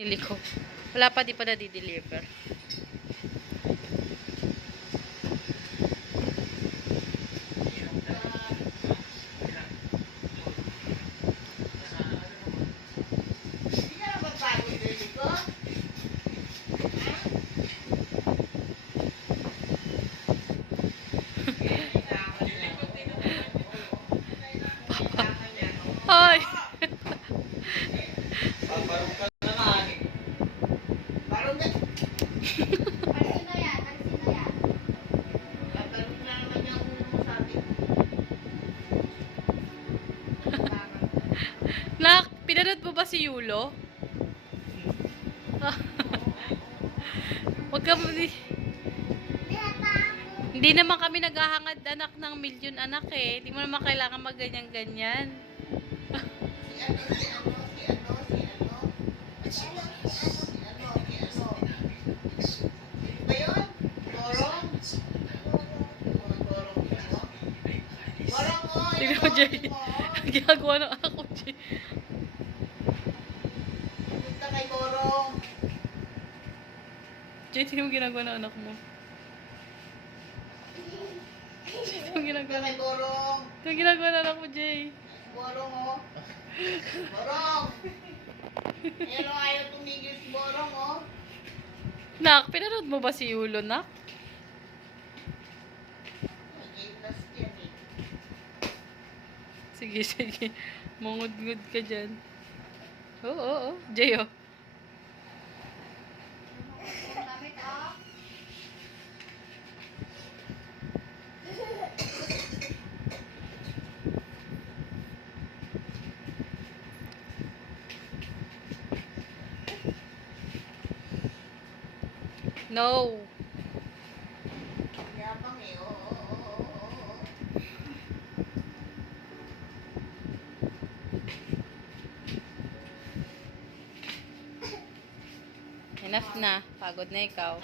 Nili ko. Wala pa, di pa na-deliver. Hoy! Barong ka naman. Barong ka. Arsino yan, arsino yan. Barong na naman niya ang ulo mo sa atin. Nak, pinanood mo ba si Yulo? Wag ka Hindi naman kami naghahangad anak ng milyon anak eh. Hindi mo naman kailangan magganyan-ganyan. Si ano. Ba yun? Borong? Borong mo? Borong mo! Tignan mo, Jay. Ginagawa ng anak ko, Jay. Punta kay Borong. Jay, tignan mo ginagawa ng anak mo. Tignan mo ginagawa. Punta kay Borong. Tignan mo ginagawa ng anak mo, Jay. Borong oh. Borong! Ayan o, ayaw tumigil si Borong oh. Nak, pinanood mo ba si Yulo, Nak? Nag-iinas yan eh. Sige, sige. Mangud-ngud ka dyan. Oo. Jay, oh. Ang damit, oh. No. Yabang eh, oo. Enough na. Pagod na ikaw.